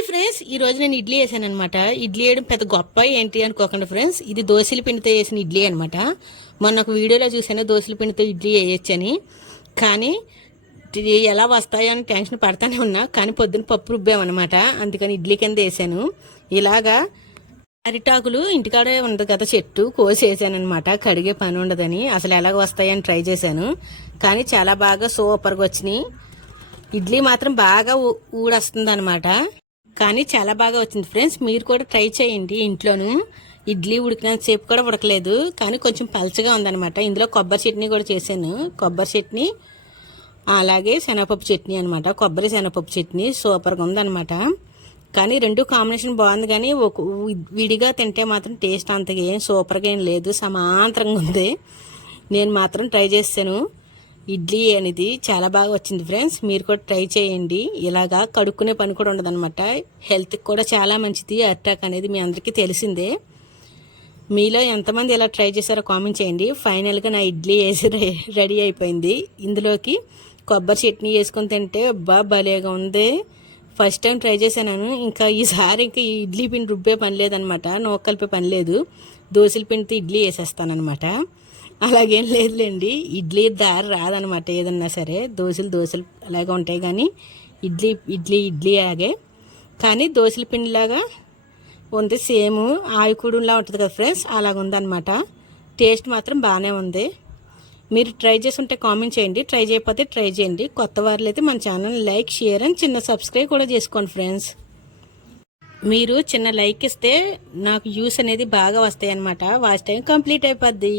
Hi friends, ఈ రోజు నేను ఇడ్లీ వేసాను అనమాట. ఇడ్లీ వేయడం పెద్ద గొప్ప ఏంటి అనుకోకండి ఫ్రెండ్స్. ఇది దోశల పిండితో వేసిన ఇడ్లీ అనమాట. మొన్న ఒక వీడియోలో చూసాను దోశల పిండితో ఇడ్లీ వేయొచ్చని. కానీ ఎలా వస్తాయో అని టెన్షన్ పడతానే ఉన్నా. కానీ పొద్దున్న పప్పు రుబ్బామన్నమాట, అందుకని ఇడ్లీ కింద వేసాను. ఇలాగా అరిటాకులు ఇంటికాడే ఉండదు కదా, చెట్టు కోసేసాను అనమాట. కడిగే పని ఉండదని అసలు ఎలాగ వస్తాయని ట్రై చేశాను. కానీ చాలా బాగా సూపర్గా వచ్చినాయి. ఇడ్లీ మాత్రం బాగా ఊడొస్తుంది అనమాట. కానీ చాలా బాగా వచ్చింది ఫ్రెండ్స్. మీరు కూడా ట్రై చేయండి ఇంట్లోనూ. ఇడ్లీ ఉడికినంత సేపు కూడా ఉడకలేదు, కానీ కొంచెం పలచగా ఉందనమాట. ఇందులో కొబ్బరి చట్నీ కూడా చేశాను. కొబ్బరి చట్నీ అలాగే శనగపప్పు చట్నీ అనమాట. కొబ్బరి శనగపప్పు చట్నీ సూపర్గా ఉందనమాట. కానీ రెండు కాంబినేషన్ బాగుంది, కానీ విడిగా తింటే మాత్రం టేస్ట్ అంతగా ఏం సూపర్గా ఏం లేదు, సమాంతరంగా ఉంది. నేను మాత్రం ట్రై చేశాను. ఇడ్లీ అనేది చాలా బాగా వచ్చింది ఫ్రెండ్స్. మీరు కూడా ట్రై చేయండి. ఇలాగా కడుక్కునే పని కూడా ఉండదన్నమాట. హెల్త్కి కూడా చాలా మంచిది అరిటాక్ అనేది, మీ అందరికీ తెలిసిందే. మీలో ఎంతమంది ఇలా ట్రై చేశారో కామెంట్ చేయండి. ఫైనల్గా నా ఇడ్లీ వేసి రెడీ అయిపోయింది. ఇందులోకి కొబ్బరి చట్నీ వేసుకొని తింటే భలేగా ఉంది. ఫస్ట్ టైం ట్రై చేశాను. ఇంకా ఈసారి ఇంకా ఈ ఇడ్లీ పిండి రుబ్బే పని లేదనమాట, నూక కలిపే పని లేదు. దోశల పిండితో ఇడ్లీ వేసేస్తానమాట. అలాగేం లేదులేండి, ఇడ్లీ దారి రాదనమాట. ఏదన్నా సరే దోశలు అలాగే ఉంటాయి, కానీ ఇడ్లీ అలాగే. కానీ దోశల పిండిలాగా ఉంది, సేమ్ ఆయుకుడులా ఉంటుంది కదా ఫ్రెండ్స్, అలాగ ఉందన్నమాట. టేస్ట్ మాత్రం బాగానే ఉంది. మీరు ట్రై చేసి ఉంటే కామెంట్ చేయండి, ట్రై చేయకపోతే ట్రై చేయండి. కొత్త వారు అయితే మన ఛానల్ లైక్, షేర్ అని చిన్న సబ్స్క్రైబ్ కూడా చేసుకోండి ఫ్రెండ్స్. మీరు చిన్న లైక్ ఇస్తే నాకు వ్యూస్ అనేది బాగా వస్తాయి అన్నమాట. వాచ్ టైం కంప్లీట్ అయిపోద్ది.